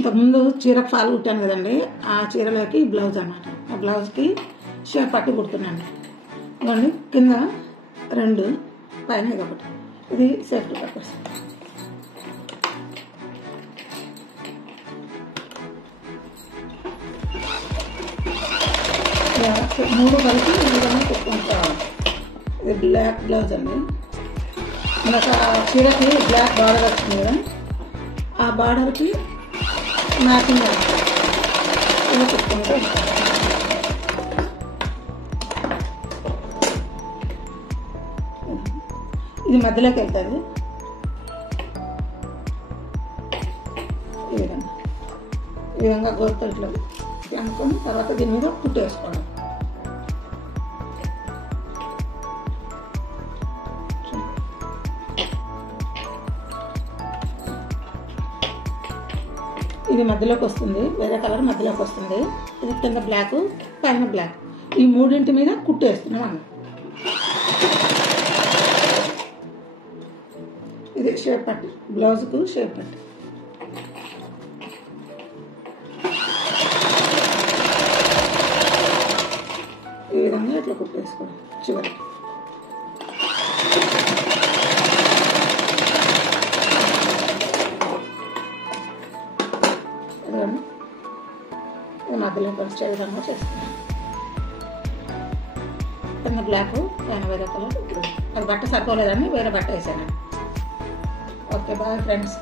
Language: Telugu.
ఇంతకుముందు చీర ఫాల్ కుట్టాను కదండి, ఆ చీరలోకి బ్లౌజ్ అన్నమాట. ఆ బ్లౌజ్కి షేప్ పట్టి కుడుతున్నాను. ఇదిగోండి, కింద 2, పైన ఇది ఒకటి. ఇది సేఫ్టీ పర్పస్. మూడు కలిపి ఈ విధంగా కుట్టుకుంటాను. ఇది బ్లాక్ బ్లౌజ్ అండి. మనకు ఆ చీరకి బ్లాక్ బార్డర్ వచ్చింది కదా, ఆ బార్డర్కి మ్యాచింగ్ ఇలా కుట్టుకుంటూ ఉంటాను. ఇది మధ్యలోకి వెళ్తుంది. ఈ విధంగా గోరుతో ఇట్లా అనుకొని తర్వాత దీని మీద కుట్టు వేసుకోవడం. ఇది మధ్యలోకి వస్తుంది, వేరే కలర్ మధ్యలోకి వస్తుంది. ఇది కింద బ్లాక్, పైన బ్లాక్. ఈ మూడింటి మీద కుట్టు వేస్తున్నాం అన్న. ఇది షేప్ పట్టి, బ్లౌజ్కు షేప్ పట్టి. ఈ విధంగా ఇట్లా కుట్టేసుకోండి చివరికి. మధ్యలో వచ్చే విధంగా చేస్తున్నాను. కింద బ్లాక్, పైన వేరే కలర్. అది బట్ట సరిపోలేదని వేరే బట్ట వేసాను. Okay, bye friends.